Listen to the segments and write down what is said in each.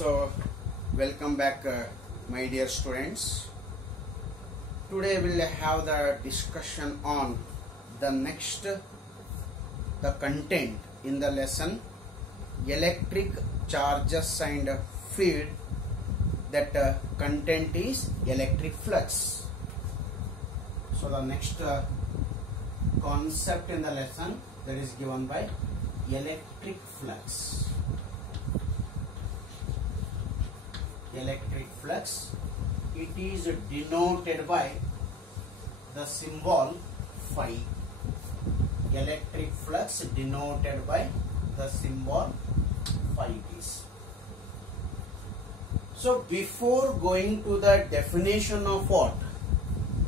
So, welcome back, my dear students. Today we'll have the discussion on the content in the lesson, electric charges and field. That content is electric flux. So the next concept in the lesson that is given by electric flux. Electric flux, it is denoted by the symbol phi. Electric flux denoted by the symbol phi is. So before going to the definition of what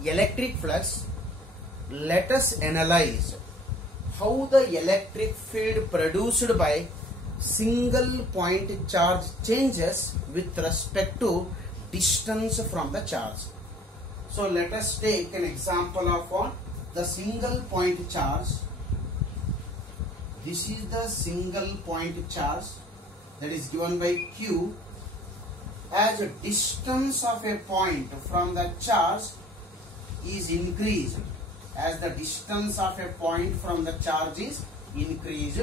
electric flux, let us analyze how the electric field produced by single point charge changes with respect to distance from the charge. So let us take an example of what? The single point charge. This is the single point charge that is given by Q. As a distance of a point from the charge is increased, as the distance of a point from the charge is increased,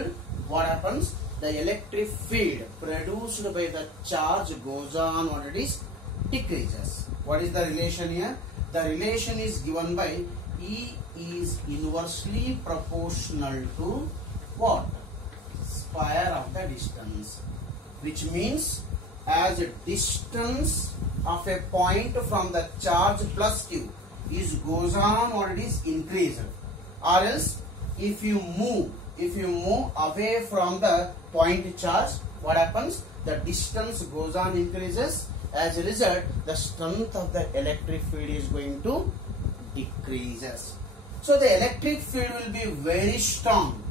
what happens? The electric field produced by the charge goes on, what it is, decreases. What is the relation here? The relation is given by E is inversely proportional to what? Square of the distance, which means as a distance of a point from the charge plus Q is goes on, or it is increased, or else if you move away from the point charge, what happens? The distance goes on, increases. As a result, the strength of the electric field is going to decreases. So the electric field will be very strong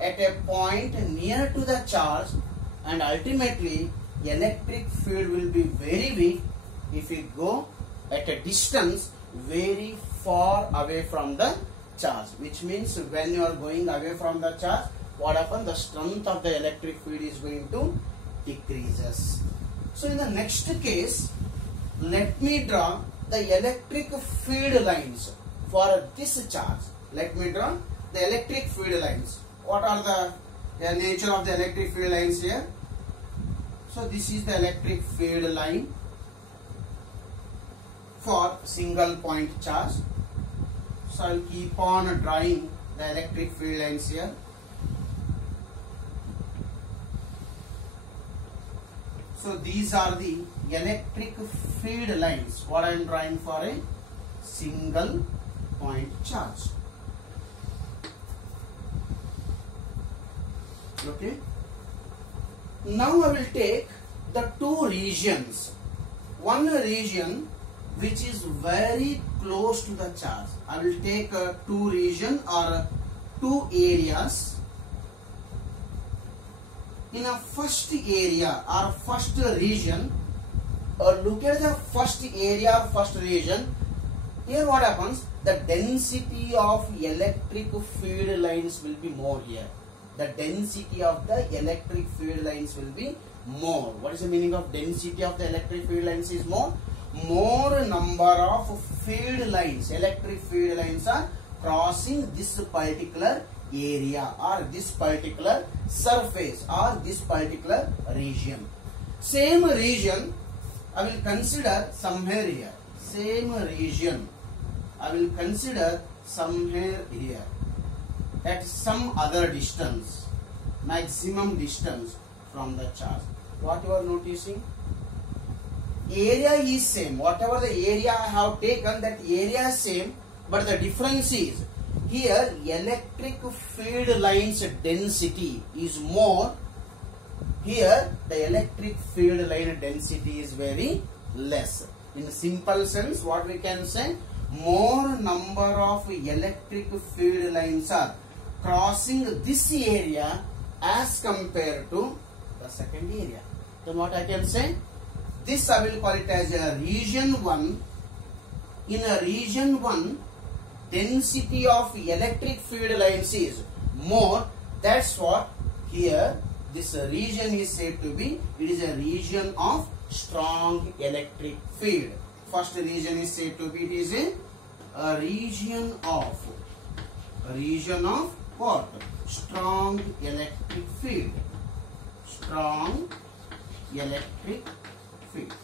at a point near to the charge, and ultimately electric field will be very weak if we go at a distance very far away from the charge, which means when you are going away from the charge, what happens? The strength of the electric field is going to decreases. So in the next case, let me draw the electric field lines for this charge. Let me draw the electric field lines. What are the nature of the electric field lines here? So this is the electric field line for single point charge. So I will keep on drawing the electric field lines here. So these are the electric field lines what I am drawing for a single point charge. Okay. Now I will take the two regions. One region which is very close to the charge. I will take two regions or two areas. In a first area or first region, look at the first area or first region. Here what happens? The density of electric field lines will be more here. The density of the electric field lines will be more. What is the meaning of density of the electric field lines is more? More number of field lines, electric field lines are crossing this particular area or this particular surface or this particular region. Same region I will consider somewhere here. Same region I will consider somewhere here at some other distance, maximum distance from the charge. What you are noticing? Area is same. Whatever the area I have taken, that area is same, but the difference is here electric field lines density is more. Here the electric field line density is very less. In simple sense, what we can say, more number of electric field lines are crossing this area as compared to the second area. Then what I can say? This I will call it as a region 1. In a region 1, density of electric field lines is more. That's what here this region is said to be, it is a region of strong electric field. First region is said to be, it is a region of what? Strong electric field. Strong electric field.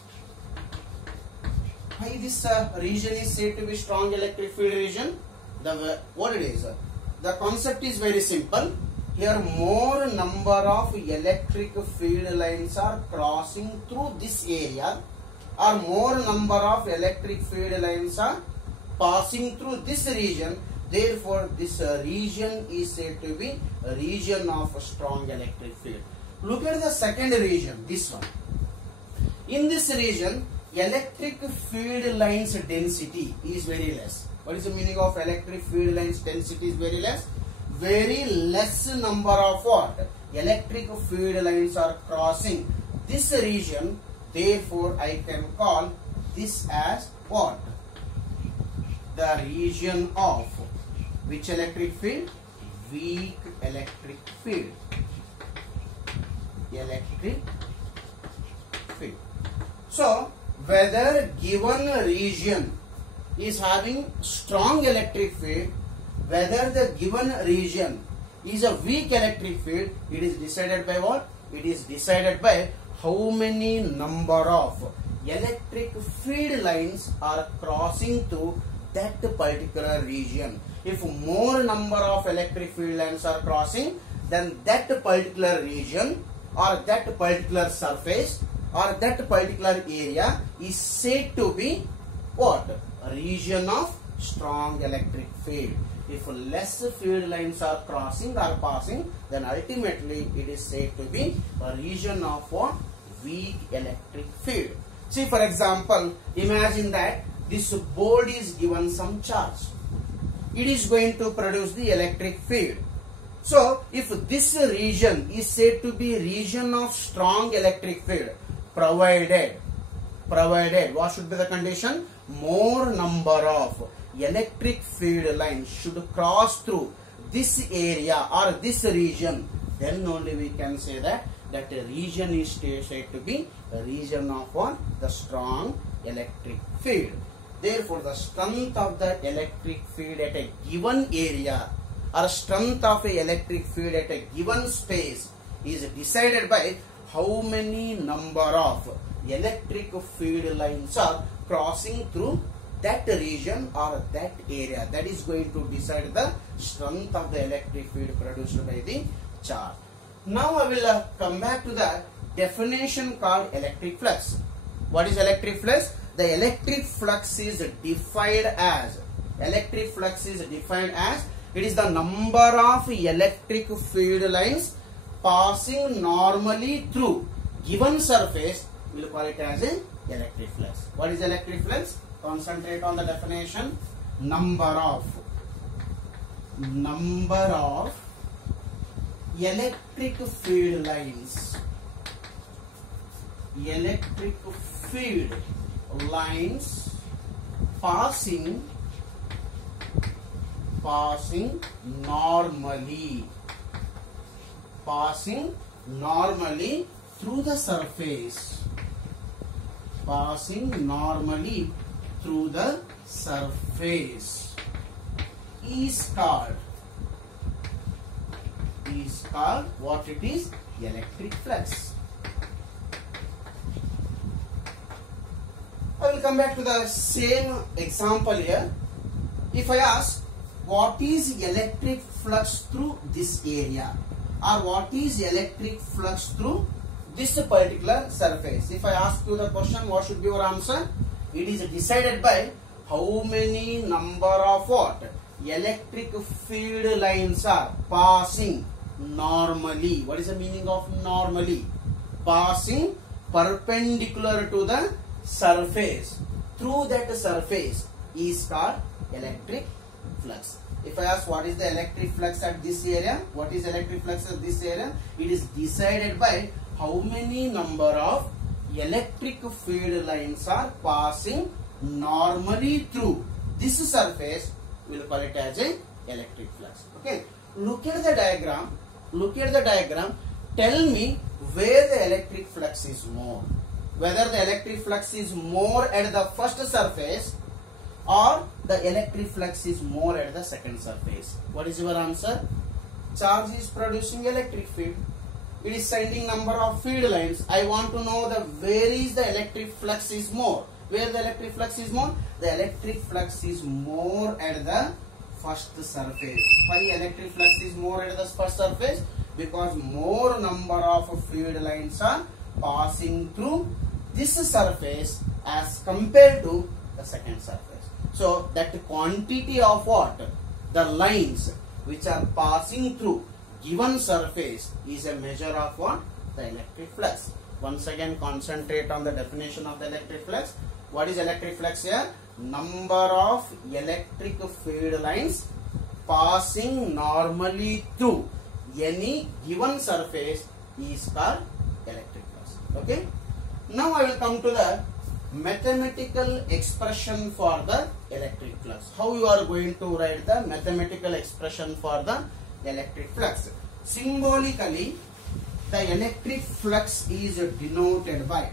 Why this region is said to be strong electric field region? What it is? The concept is very simple. Here more number of electric field lines are crossing through this area, or more number of electric field lines are passing through this region. Therefore, this region is said to be a region of strong electric field. Look at the second region, this one. In this region, electric field lines density is very less. What is the meaning of electric field lines density is very less? Very less number of what? Electric field lines are crossing this region. Therefore, I can call this as what? The region of which electric field? Weak electric field. Electric field. So, whether given region is having strong electric field, whether the given region is a weak electric field, it is decided by what? It is decided by how many number of electric field lines are crossing through that particular region. If more number of electric field lines are crossing, then that particular region or that particular surface or that particular area is said to be what? A region of strong electric field. If less field lines are crossing or passing, then ultimately it is said to be a region of what? Weak electric field. See, for example, imagine that this board is given some charge. It is going to produce the electric field. So, if this region is said to be region of strong electric field, provided, what should be the condition? More number of electric field lines should cross through this area or this region, then only we can say that a region is said to be a region of what? The strong electric field. Therefore, the strength of the electric field at a given area or strength of a electric field at a given space is decided by how many number of electric field lines are crossing through that region or that area. That is going to decide the strength of the electric field produced by the charge. Now I will come back to the definition called electric flux. What is electric flux? The electric flux is defined as, it is the number of electric field lines passing normally through given surface. We will call it as a electric flux. What is electric flux? Concentrate on the definition. Number of electric field lines. Electric field lines passing normally through the surface. Is called what it is? Electric flux. I will come back to the same example here. If I ask what is electric flux through this area, or what is electric flux through this particular surface, if I ask you the question, what should be your answer? It is decided by how many number of what? Electric field lines are passing normally. What is the meaning of normally? Passing perpendicular to the surface. Through that surface is called electric flux. If I ask what is the electric flux at this area, what is electric flux at this area? It is decided by how many number of electric field lines are passing normally through this surface. We will call it as a electric flux. Okay. Look at the diagram. tell me where the electric flux is more. Whether the electric flux is more at the first surface or the electric flux is more at the second surface. What is your answer? Charge is producing electric field. It is sending number of field lines. I want to know the where is the electric flux is more. Where the electric flux is more? The electric flux is more at the first surface. Why electric flux is more at the first surface? Because more number of field lines are passing through this surface as compared to the second surface. So that quantity of what? The lines which are passing through given surface is a measure of what? The electric flux. Once again, concentrate on the definition of the electric flux. What is electric flux here? Number of electric field lines passing normally through any given surface is called electric flux. Okay. Now I will come to the mathematical expression for the electric flux. How you are going to write the mathematical expression for the electric flux? Symbolically, the electric flux is denoted by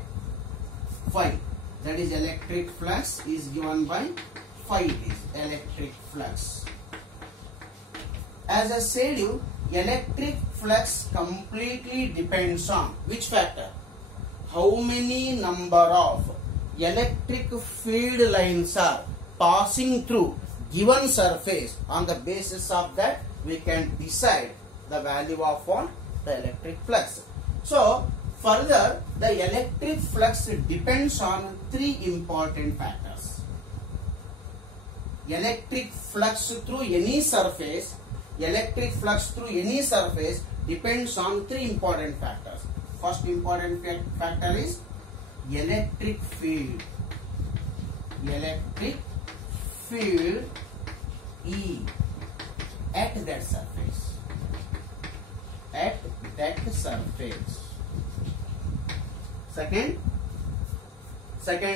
phi. That is, electric flux is given by phi. It is electric flux. As I said you, electric flux completely depends on which factor? How many number of electric field lines are passing through given surface. On the basis of that, we can decide the value of what? The electric flux. So further, the electric flux depends on three important factors. Electric flux through any surface, depends on three important factors. First important factor is electric field. Electric field E at that surface. At that surface. Second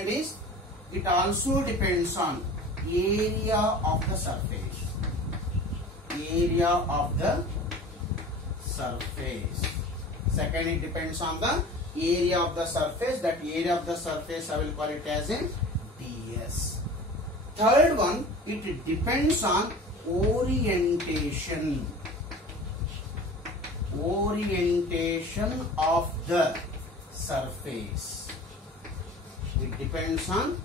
is, it also depends on area of the surface. Area of the surface. Second, it depends on the area of the surface. That area of the surface, I will call it as a ds. Third one, it depends on orientation. Orientation of the surface. It depends on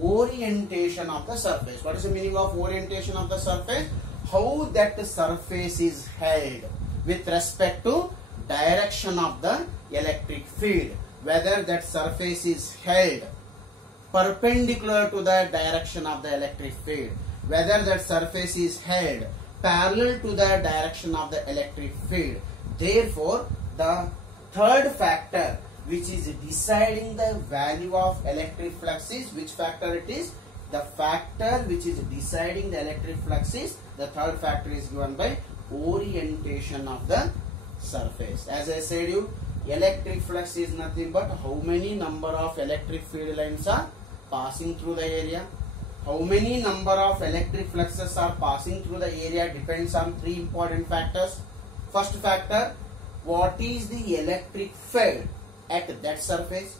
orientation of the surface. What is the meaning of orientation of the surface? How that surface is held with respect to direction of the electric field. Whether that surface is held perpendicular to the direction of the electric field. Whether that surface is held parallel to the direction of the electric field. Therefore, the third factor which is deciding the value of electric flux is, which factor it is? The factor which is deciding the electric flux is, the third factor is given by orientation of the surface. As I said you, electric flux is nothing but how many number of electric field lines are passing through the area. How many number of electric fluxes are passing through the area depends on three important factors. First factor, what is the electric field at that surface.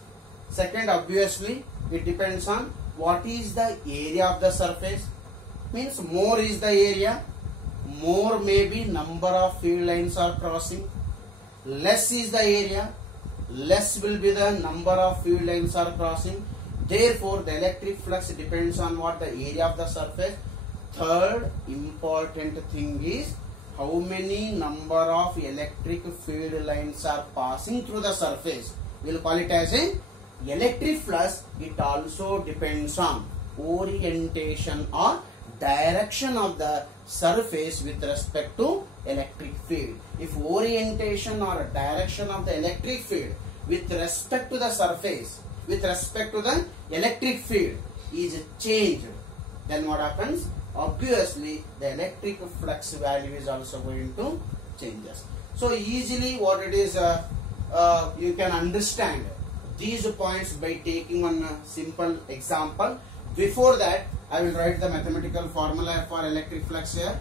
Second, obviously, it depends on what is the area of the surface. Means more is the area, more maybe number of field lines are crossing. Less is the area, less will be the number of field lines are crossing. Therefore, the electric flux depends on what? The area of the surface. Third important thing is how many number of electric field lines are passing through the surface. We will call it as a electric flux. It also depends on orientation or direction of the surface with respect to electric field. If orientation or direction of the electric field with respect to the surface, with respect to the electric field is changed, then what happens? Obviously, the electric flux value is also going to change. So easily what it is, you can understand these points by taking one simple example. Before that, I will write the mathematical formula for electric flux here.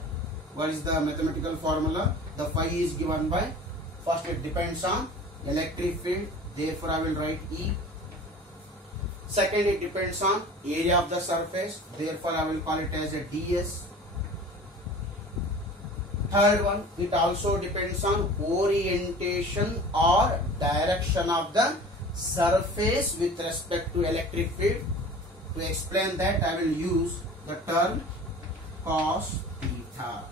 What is the mathematical formula? The phi is given by First it depends on electric field, therefore I will write E. Second, it depends on area of the surface, therefore I will call it as a ds. Third one, it also depends on orientation or direction of the surface with respect to electric field. To explain that, I will use the term cos theta.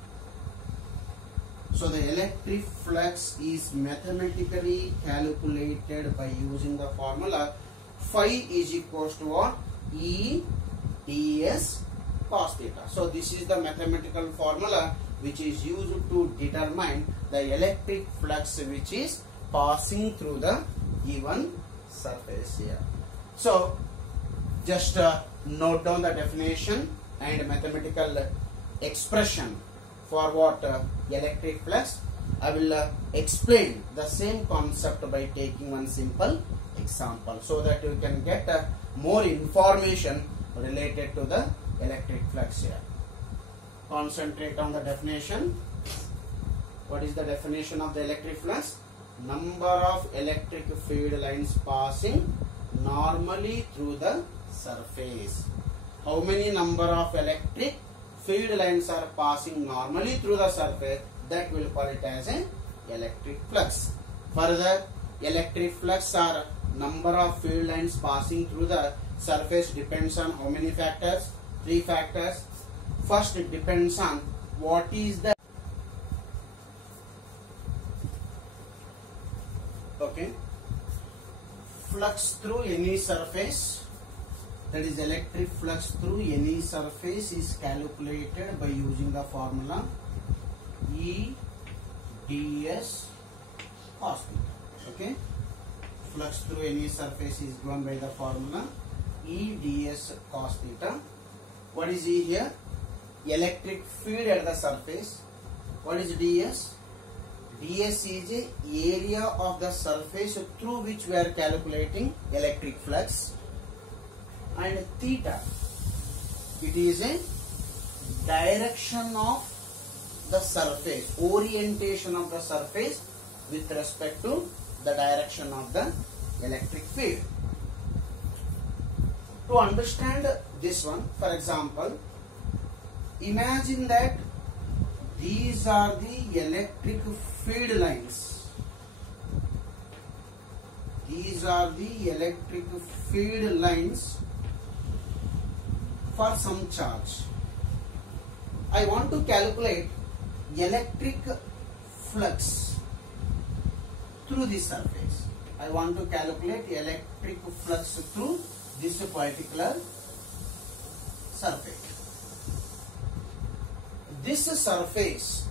So the electric flux is mathematically calculated by using the formula phi is equals to what? E ds cos theta. So this is the mathematical formula which is used to determine the electric flux which is passing through the given surface here. So just note down the definition and mathematical expression for what electric flux. I will explain the same concept by taking one simple example so that you can get more information related to the electric flux here. Concentrate on the definition. What is the definition of the electric flux? Number of electric field lines passing normally through the surface. How many number of electric field lines are passing normally through the surface, that will call it as an electric flux. Further, electric flux or number of field lines passing through the surface depends on how many factors? 3 factors. First, it depends on what is the flux through any surface. That is, electric flux through any surface is calculated by using the formula E ds cos theta. Okay, flux through any surface is given by the formula E ds cos theta. What is E here? Electric field at the surface. What is ds? ds is a area of the surface through which we are calculating electric flux. And theta, it is a direction of the surface, orientation of the surface with respect to the direction of the electric field. To understand this one, for example, imagine that these are the electric field lines. These are the electric field lines for some charge. I want to calculate electric flux through this surface. I want to calculate electric flux through this particular surface. This surface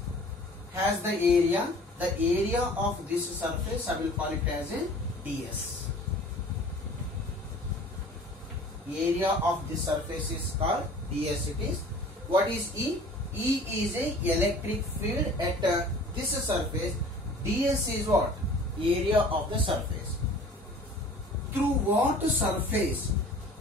has the area. The area of this surface, I will call it as a ds. Area of this surface is called ds. It is. What is E? E is a electric field at this surface. ds is what? Area of the surface. Through what surface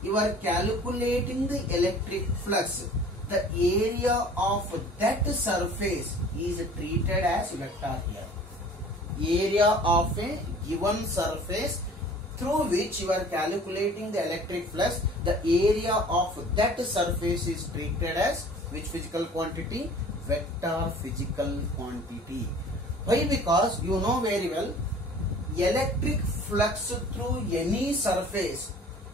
you are calculating the electric flux, the area of that surface is treated as vector here. Area of a given surface through which you are calculating the electric flux, the area of that surface is treated as which physical quantity? Vector physical quantity. Why? Because you know very well, electric flux through any surface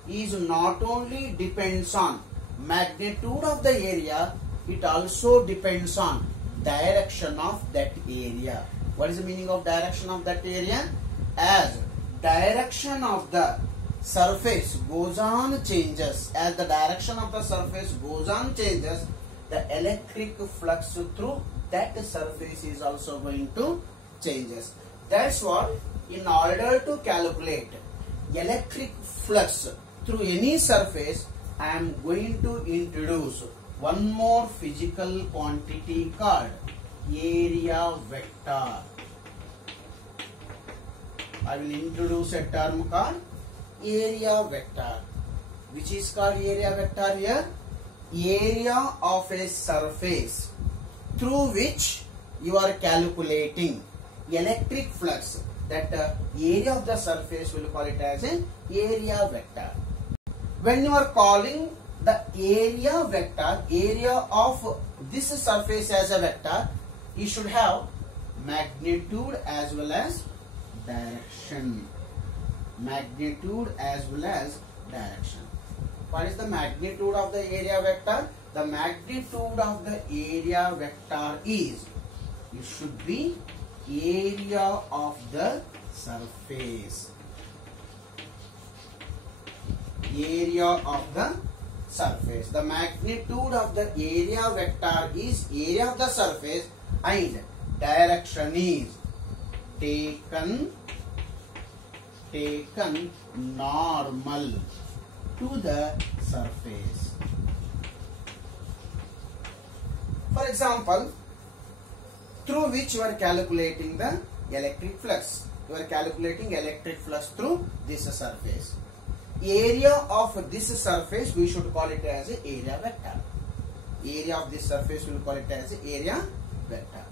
is not only depends on magnitude of the area, it also depends on direction of that area. What is the meaning of direction of that area? As direction of the surface goes on changes, as the direction of the surface goes on changes, the electric flux through that surface is also going to changes. That's what, in order to calculate electric flux through any surface, I am going to introduce one more physical quantity called area vector. I will introduce a term called area vector. Which is called area vector here? Area of a surface through which you are calculating electric flux, that area of the surface, will call it as an area vector. When you are calling the area vector, area of this surface as a vector, you should have magnitude as well as direction. Magnitude as well as direction. What is the magnitude of the area vector? The magnitude of the area vector is, it should be area of the surface. Area of the surface. The magnitude of the area vector is area of the surface, and direction is taken normal to the surface. For example, through which you are calculating the electric flux. You are calculating electric flux through this surface. Area of this surface, we should call it as a area vector. Area of this surface, we will call it as a area vector.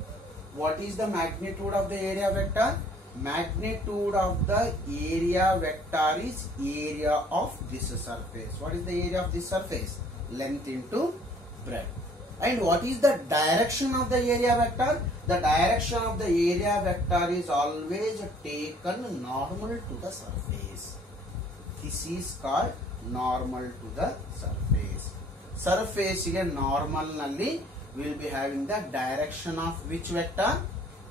What is the magnitude of the area vector? Magnitude of the area vector is area of this surface. What is the area of this surface? Length into breadth. And what is the direction of the area vector? The direction of the area vector is always taken normal to the surface. This is called normal to the surface. Surface again normal nalli we will be having the direction of which vector?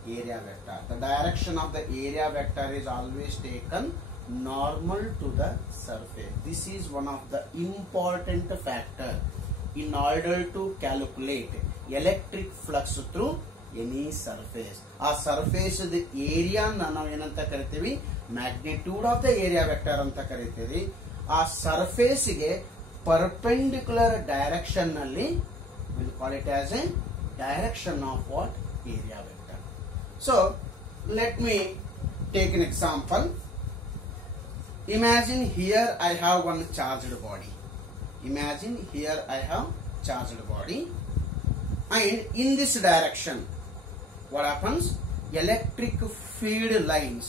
Area vector. The direction of the area vector is always taken normal to the surface. This is one of the important factor in order to calculate electric flux through any surface. A surface the area ನಾವು ಏನಂತ ಕರಿತೀವಿ, magnitude of the area vector ಅಂತ ಕರಿತೀವಿ. ಆ surface ಗೆ perpendicular direction ನಲ್ಲಿ we will call it as a direction of what? Area vector. So let me take an example. Imagine here I have one charged body. Imagine here I have charged body, and in this direction what happens? Electric field lines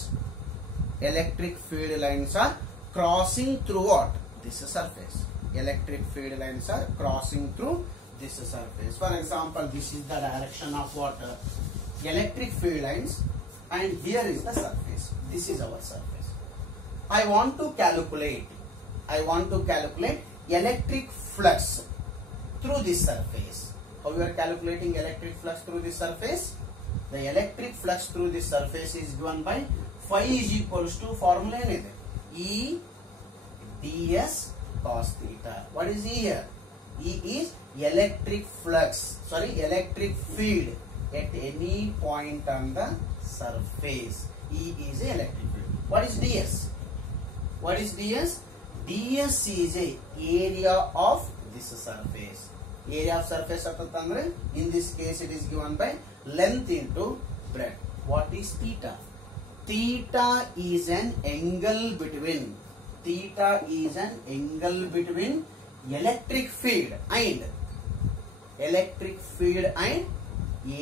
are crossing through what? This surface. Electric field lines are crossing through this surface. For example, this is the direction of what? Electric field lines, and here is the surface. This is our surface. I want to calculate electric flux through this surface. How you are calculating electric flux through this surface? The electric flux through this surface is given by phi is equals to formula ಏನಿದೆ? E ds cos theta. What is E here? E is electric field at any point on the surface. E is electric field. What is ds? What is ds? ds is a area of this surface. Area of surface ಅಂತಂದ್ರೆ in this case it is given by length into breadth. What is theta? Theta is an angle between electric field and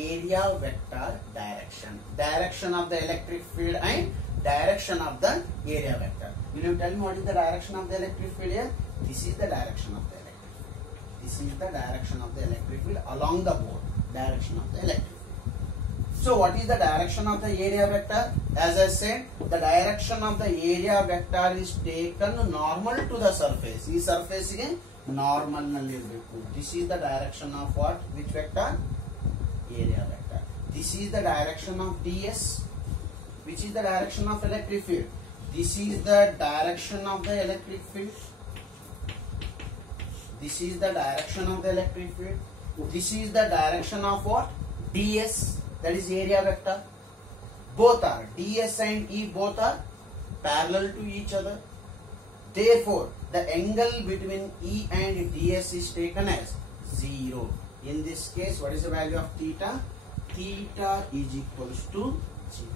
area vector direction. Direction of the electric field and direction of the area vector. Will you tell me what is the direction of the electric field here? This is the direction of the electric field. This is the direction of the electric field along the board. Direction of the electric field. So what is the direction of the area vector? As I said, the direction of the area vector is taken normal to the surface. This surface is normal nalli irbeku. This is the direction of what? Which vector? Area vector. This is the direction of ds. Which is the direction of electric field? This is the direction of the electric field. This is the direction of the electric field. This is the direction of what? ds. That is area vector. Both are, ds and E both are parallel to each other. Therefore, the angle between E and ds is taken as 0. In this case, what is the value of theta? Theta is equals to 0.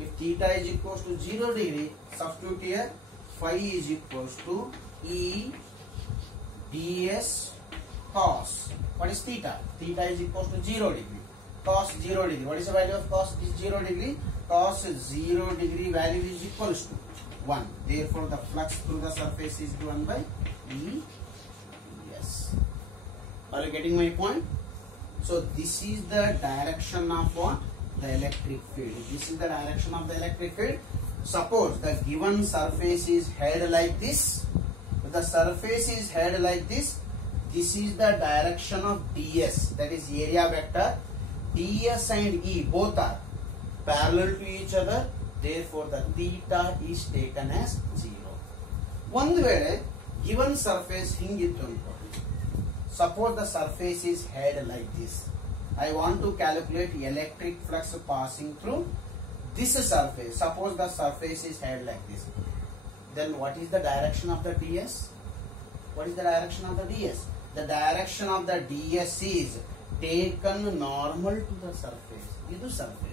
If theta is equals to 0 degree, substitute here, phi is equals to E ds cos. What is theta? Theta is equals to 0 degree. cos 0 degree. What is the value of cos 0 degree? Cos 0 degree value is equals to 1. Therefore, the flux through the surface is given by E. Yes. Are you getting my point? So this is the direction of what? The electric field. This is the direction of the electric field. Suppose the given surface is held like this. If the surface is held like this, this is the direction of ds, that is area vector. ds and E both are parallel to each other. Therefore, the theta is taken as 0. One way given surface hingittu. Suppose the surface is held like this. I want to calculate electric flux passing through this surface. Suppose the surface is held like this. Then what is the direction of the ds? What is the direction of the ds? The direction of the ds is taken normal to the surface. This is surface.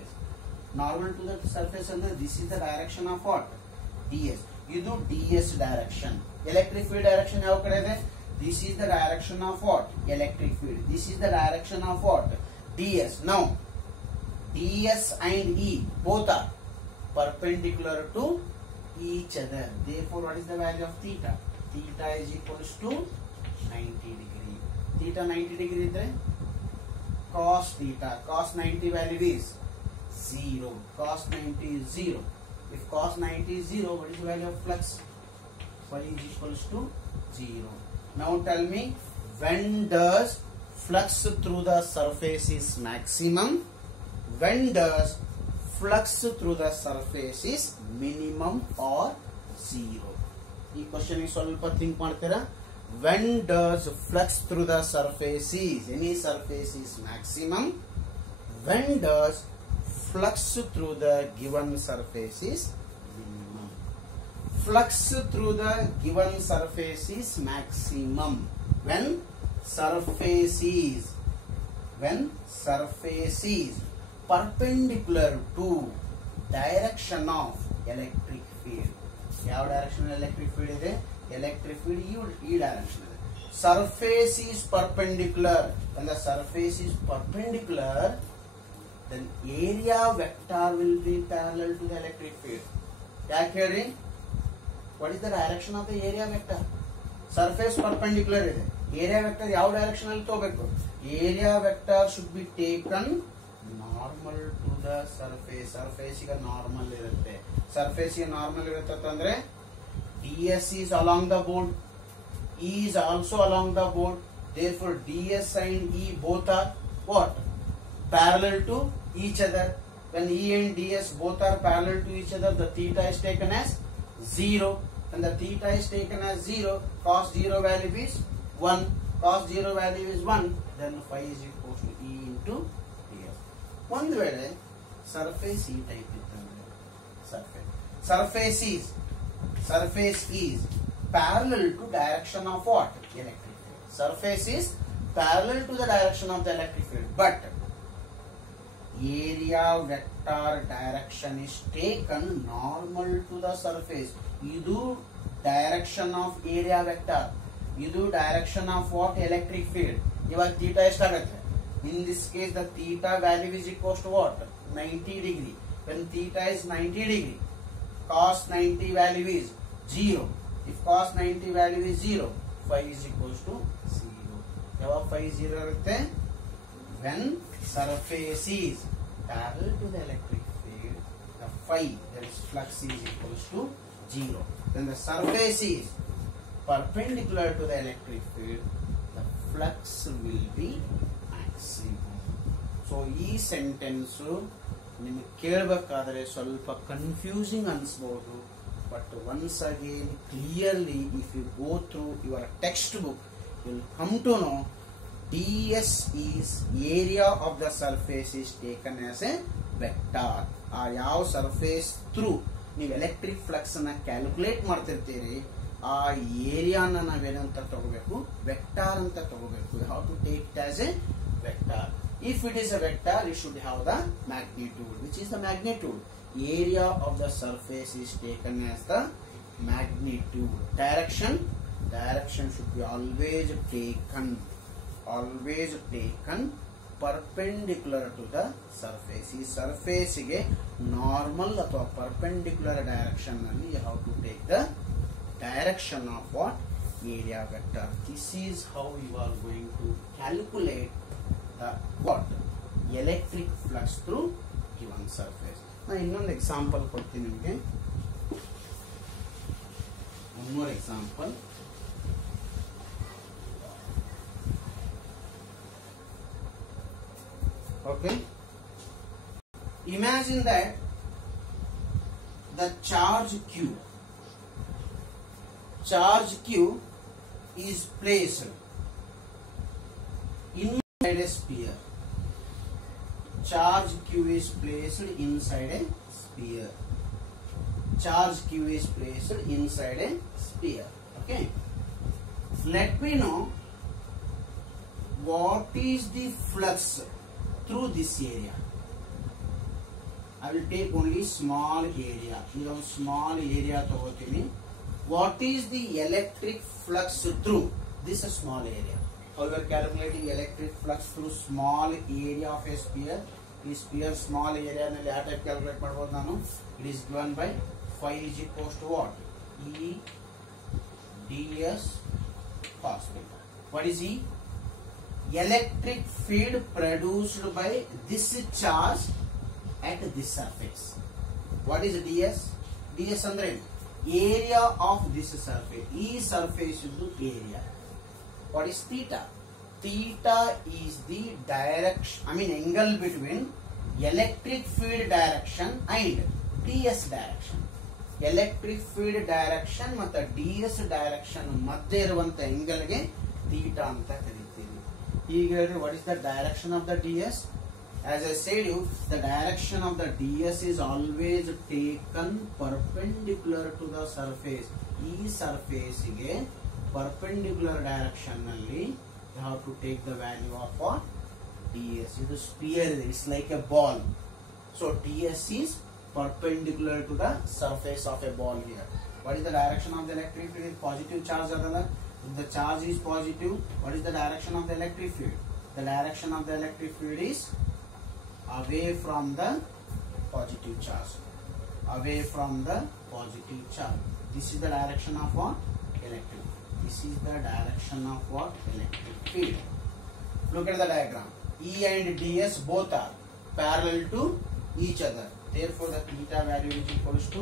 Normal to the surface, and this is the direction of what? ds. You do ds direction. Electric field direction how kade ide? This is the direction of what? Electric field. This is the direction of what? ds. Now, ds and E both are perpendicular to each other. Therefore, what is the value of theta? Theta is equals to 90 degree. Theta 90 degree idre cos theta. Cos 90 value is 0. Cos 90 is 0. If cos 90 is 0, what is the value of flux? Y is equals to 0. Now tell me, when does flux through the surface is maximum? When does flux through the surface is minimum or 0? This question is solved. Think martira. When does flux through the surface is, any surface is maximum? When does flux through the given surface is minimum? Flux through the given surface is maximum when surface is perpendicular to direction of electric field. ಯಾವ direction electric field ಇದೆ? Electric field E direction. Surface is perpendicular. When the surface is perpendicular, then area vector will be parallel to the electric field. ಯಾಕೆ ಹೇಳ್ರಿ? What is the direction of the area vector? Surface perpendicular ಇದೆ. Area vector ಯಾವ direction ಅಲ್ಲಿ ತಗೋಬೇಕು? Area vector should be taken normal to the surface. Surface ಗೆ normal ಇರುತ್ತೆ. Surface ಗೆ normal ಇರುತ್ತೆ ಅಂತಂದ್ರೆ ds is along the board, E is also along the board. Therefore, ds and E both are what? Parallel to each other. When E and ds both are parallel to each other, the theta is taken as 0. When the theta is taken as 0, cos 0 value is 1. Cos 0 value is 1. Then phi is equal to E into ds. One way surface E type surface is parallel to direction of what? Electric field. Surface is parallel to the direction of the electric field, but area vector direction is taken normal to the surface. Idu direction of area vector. Idu direction of what? Electric field. Iವಾಗ theta ಎಷ್ಟಾಗುತ್ತೆ? In this case, the theta value is equal to what? 90 degree. When theta is 90 degree, cos 90 value is 0. If cos 90 value is 0, phi is equals to 0. ಯಾವಾಗ phi 0 ಇರುತ್ತೆ? When surface is parallel to the electric field, the phi, that is flux, is equals to 0. When the surface is perpendicular to the electric field, the flux will be maximum. So ಈ sentence ನಿಮಗೆ ಕೇಳಬೇಕಾದರೆ ಸ್ವಲ್ಪ confusing ಅನ್ಸ್ಬೋದು, but once again clearly if you go through your textbook you will come to know ds is area of the surface is taken as a vector. ಆ ಯಾವ surface through ನೀವು electric flux ಅನ್ನ calculate ಮಾಡ್ತಿರ್ತೀರಿ, ಆ ಏರಿಯಾನ ನಾವೇನಂತ ತಗೋಬೇಕು? Vector ಅಂತ ತಗೋಬೇಕು. How to take it as a vector. If it is a vector, it should have the magnitude. Which is the magnitude? Area of the surface is taken as the magnitude. Direction should be always taken perpendicular to the surface. ಈ surface ಗೆ normal ಅಥವಾ perpendicular direction ನಲ್ಲಿ you have to take the direction of what? Area vector. This is how you are going to calculate the what? Electric flux through given surface. ನಾನು ಇನ್ನೊಂದು example ಕೊಡ್ತೀನಿ ನಿಮಗೆ. One more example. Okay. Imagine that the charge Q is placed inside a sphere. Charge Q is placed inside a sphere. Charge Q is placed inside a sphere. Okay. Let me know what is the flux through this area. I will take only small area. Here small area tagotini. What is the electric flux through this small area? How we are calculating electric flux through small area of a sphere? This sphere small area nalli ಯಾವ type calculate ಮಾಡಬಹುದು ನಾನು? It is given by phi is equals to what? E ds cos theta. What is E? Electric field produced by this charge at this surface. What is ds? ds andre area of this surface. E surface is the area. What is theta? Theta is the direction, angle between electric field direction and ds direction. Electric field direction ಮತ್ತು ds direction ಮಧ್ಯೆ ಇರುವಂತ angle ಗೆ theta ಅಂತ ಕರೀತೀವಿ. ಈಗ ಹೇಳ್ರಿ, what is the direction of the ds? As I said you, the direction of the ds is always taken perpendicular to the surface. ಈ surface ಗೆ perpendicular direction ನಲ್ಲಿ you have to take the value of what? ds. It is sphere, it's like a ball. So ds is perpendicular to the surface of a ball here. What is the direction of the electric field? Positive charge adala. If the charge is positive, what is the direction of the electric field? The direction of the electric field is away from the positive charge. Away from the positive charge. This is the direction of what? Electric. This is the direction of what? Electric field. Look at the diagram. E and ds both are parallel to each other. Therefore, the theta value is equals to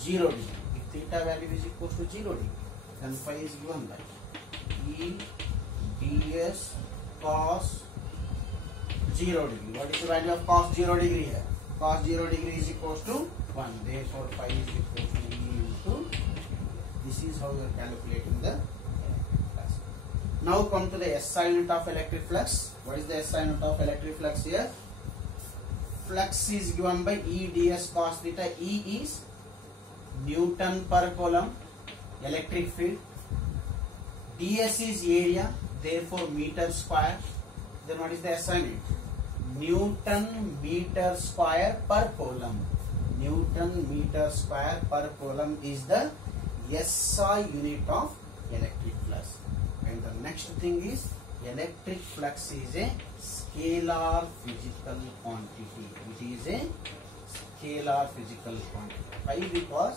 0 degree. If theta value is equals to 0 degree, then phi is given by E ds cos 0 degree. What is the value of cos 0 degree here? Cos 0 degree is equals to 1. Therefore, phi is equals to E into. This is how we are calculating the flux. Now come to the SI unit of electric flux. What is the SI unit of electric flux here? Flux is given by E ds cos theta. E is Newton per coulomb electric field. ds is area, therefore meter square. Then what is the SI unit? Newton meter square per coulomb. Newton meter square per coulomb is the SI unit of electric flux. And the next thing is electric flux is a scalar physical quantity. It is a scalar physical quantity. Why? Because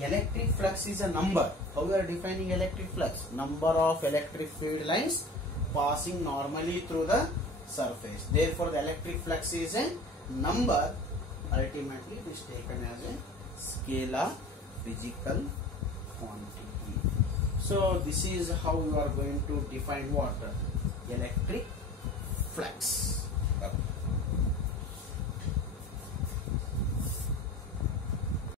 electric flux is a number. How we are defining electric flux? Number of electric field lines passing normally through the surface. Therefore, the electric flux is a number. Ultimately, it is taken as a scalar physical quantity. So, this is how you are going to define what? Electric flux.